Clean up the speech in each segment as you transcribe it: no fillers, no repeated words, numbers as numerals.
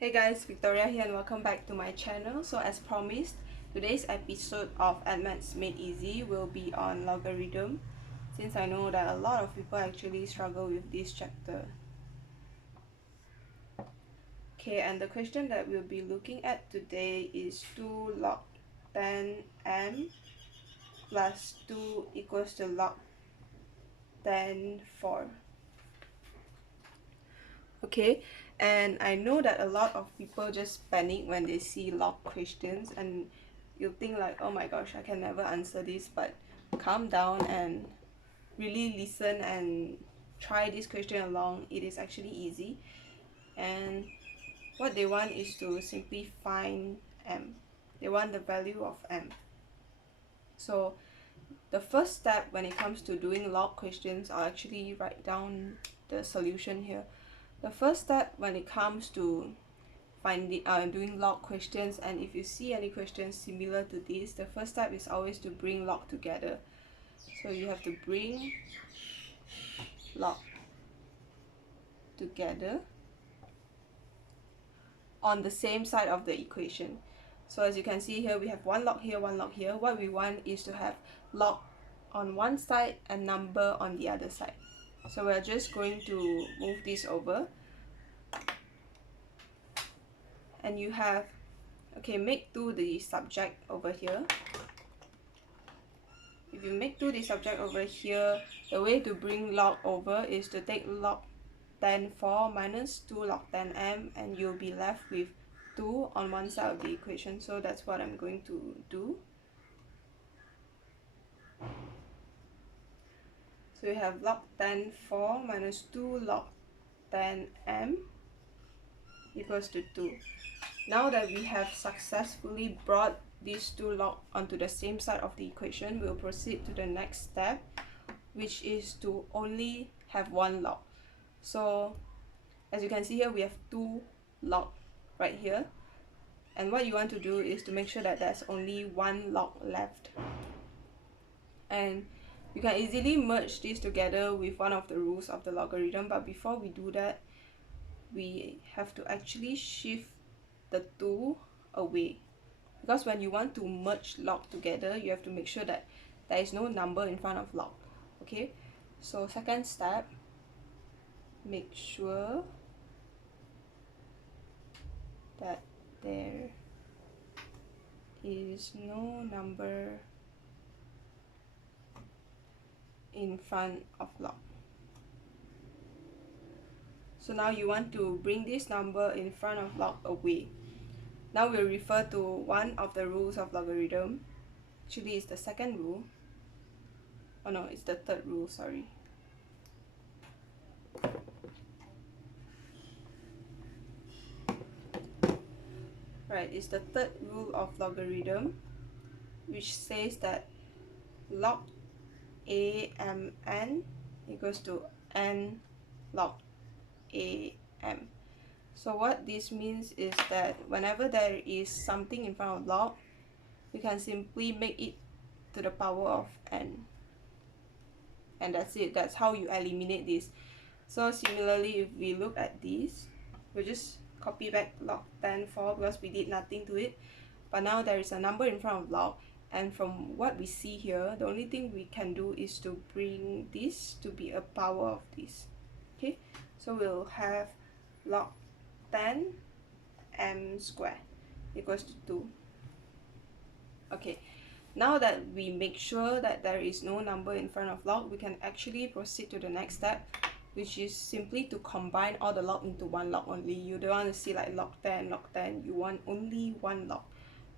Hey guys, Victoria here and welcome back to my channel. So as promised, today's episode of Add Maths Made Easy will be on logarithm, since I know that a lot of people actually struggle with this chapter. Okay, and the question that we'll be looking at today is 2 log 10m plus 2 equals to log 10 4. Okay, and I know that a lot of people just panic when they see log questions and you think like, oh my gosh, I can never answer this, but calm down and really listen and try this question along. It is actually easy, and what they want is to simply find m. They want the value of m. So the first step when it comes to doing log questions, I'll actually write down the solution here. The first step when it comes to doing log questions, and if you see any questions similar to this, the first step is always to bring log together. So you have to bring log together on the same side of the equation. So as you can see here, we have one log here, one log here. What we want is to have log on one side and number on the other side. So we're just going to move this over, and you have, okay, make 2 the subject over here. If you make 2 the subject over here, the way to bring log over is to take log 10 4 minus 2 log 10m, and you'll be left with 2 on one side of the equation. So that's what I'm going to do. So you have log 10 4 minus 2 log 10m equals to 2. Now that we have successfully brought these 2 log onto the same side of the equation, we'll proceed to the next step, which is to only have one log. So as you can see here, we have 2 log right here, and what you want to do is to make sure that there's only one log left. And you can easily merge these together with one of the rules of the logarithm, but before we do that, we have to actually shift the 2 away, because when you want to merge log together, you have to make sure that there is no number in front of log. Okay, so second step, make sure that there is no number in front of log. So now you want to bring this number in front of log away. Now we'll refer to one of the rules of logarithm. Actually, it's the second rule. Oh no, it's the third rule, sorry. Right, it's the third rule of logarithm, which says that log amn equals to n log am. So what this means is that whenever there is something in front of log, we can simply make it to the power of n, and that's it. That's how you eliminate this. So similarly, if we look at this, we'll just copy back log 10 4 because we did nothing to it, but now there is a number in front of log, and from what we see here, the only thing we can do is to bring this to be a power of this. Okay, so we'll have log 10 m squared equals to 2. Okay, now that we make sure that there is no number in front of log, we can actually proceed to the next step, which is simply to combine all the log into one log only. You don't want to see like log 10, you want only one log.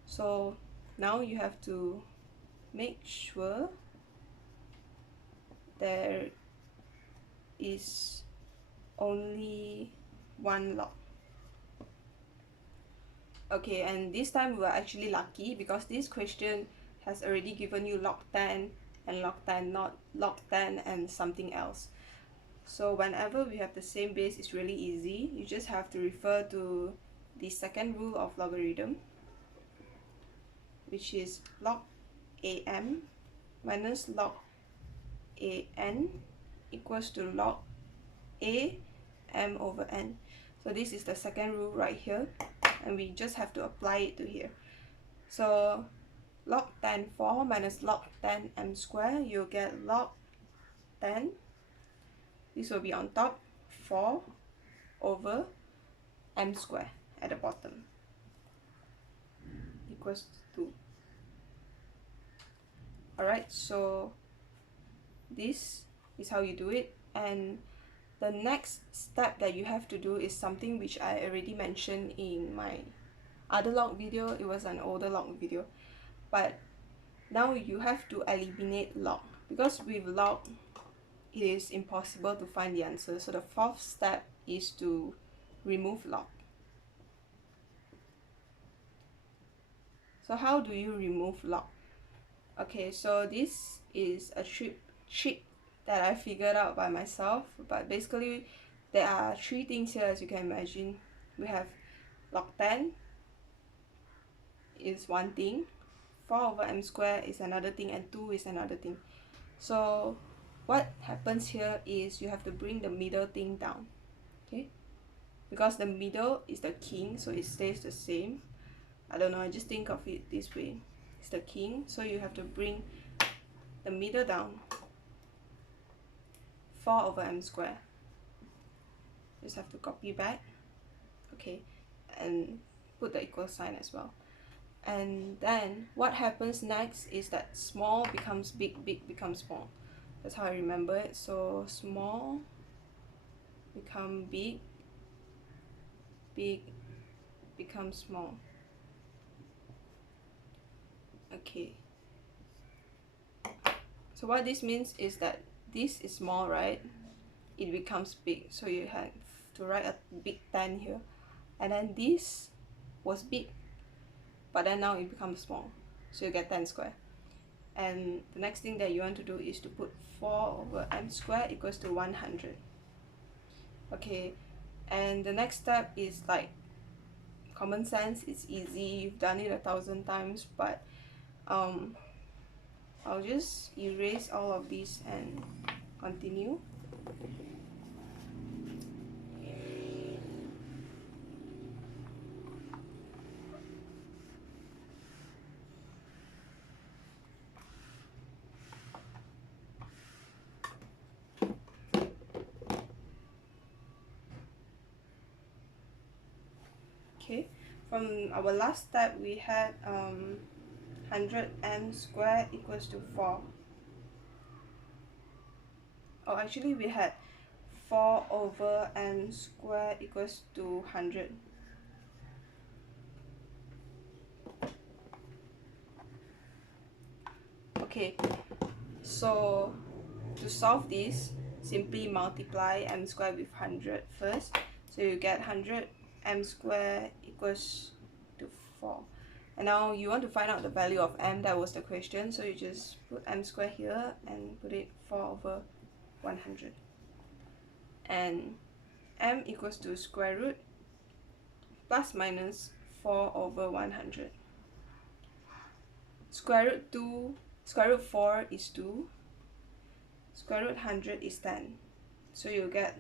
So now you have to make sure there is only one log. Okay, and this time we are actually lucky because this question has already given you log 10 and log 10, not log 10 and something else. So whenever we have the same base, it's really easy. You just have to refer to the second rule of logarithm, which is log am minus log an equals to log a m over n. So this is the second rule right here, and we just have to apply it to here. So log 10 4 minus log 10 m squared, you'll get log 10. This will be on top, 4 over m squared at the bottom equals 2. Alright, so this is how you do it, and the next step that you have to do is something which I already mentioned in my other log video. It was an older log video, but now you have to eliminate log, because with log it is impossible to find the answer. So the fourth step is to remove log. So how do you remove log? Okay, so this is a trick that I figured out by myself, but basically there are three things here, as you can imagine. We have log 10 is one thing, 4 over m squared is another thing, and 2 is another thing. So what happens here is you have to bring the middle thing down, okay? Because the middle is the king, so it stays the same. I don't know, I just think of it this way. It's the king, so you have to bring the middle down, 4 over m squared. Just have to copy back, okay, and put the equal sign as well. And then what happens next is that small becomes big, big becomes small. That's how I remember it. So small become big, big become small. Okay, so what this means is that this is small, right? It becomes big, so you have to write a big 10 here, and then this was big, but then now it becomes small, so you get 10 squared. And the next thing that you want to do is to put 4 over m squared equals to 100. Okay, and the next step is like common sense. It's easy, you've done it 1,000 times, but I'll just erase all of these and continue. Okay, from our last step we had 100 m squared equals to 4. Oh, actually we had 4 over m squared equals to 100. Okay, so to solve this, simply multiply m squared with 100 first. So you get 100 m squared equals to 4. And now you want to find out the value of m. That was the question, so you just put m squared here and put it 4 over 100. And m equals to square root plus minus 4 over 100. Square root 4 is 2. Square root 100 is 10. So you get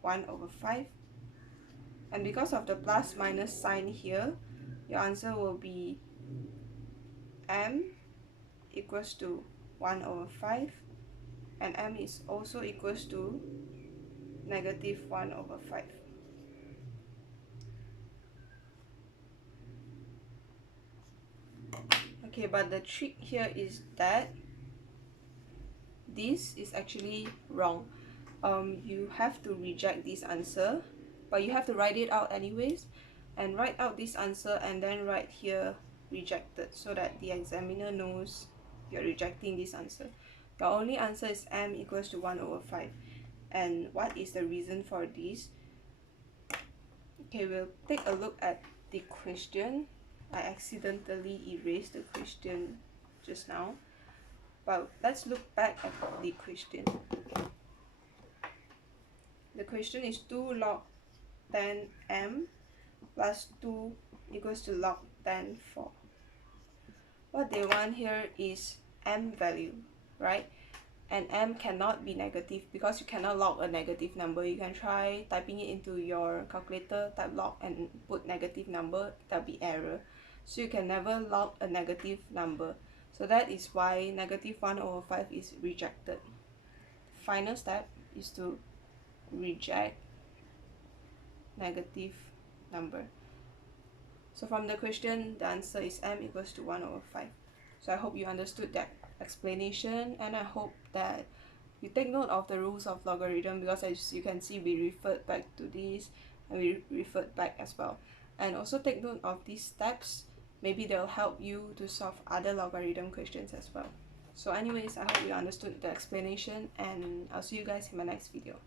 1 over 5. And because of the plus minus sign here, your answer will be m equals to 1 over 5, and m is also equals to negative 1 over 5. Okay, but the trick here is that this is actually wrong. You have to reject this answer, but you have to write it out anyways, and write out this answer and then write here rejected, so that the examiner knows you're rejecting this answer. Your only answer is m equals to 1 over 5. And what is the reason for this? Okay, we'll take a look at the question. I accidentally erased the question just now, but let's look back at the question. The question is 2 log 10 m plus 2 equals to log 10 4. What they want here is m value, right? and m cannot be negative because you cannot log a negative number. You can try typing it into your calculator, type log and put negative number, that'll be error. So you can never log a negative number. So that is why negative 1/5 is rejected. Final step is to reject negative number. So from the question, the answer is m equals to 1/5. So I hope you understood that explanation, and I hope that you take note of the rules of logarithm, because as you can see, we referred back to this and we referred back as well. And also take note of these steps. Maybe they'll help you to solve other logarithm questions as well. So anyways, I hope you understood the explanation, and I'll see you guys in my next video.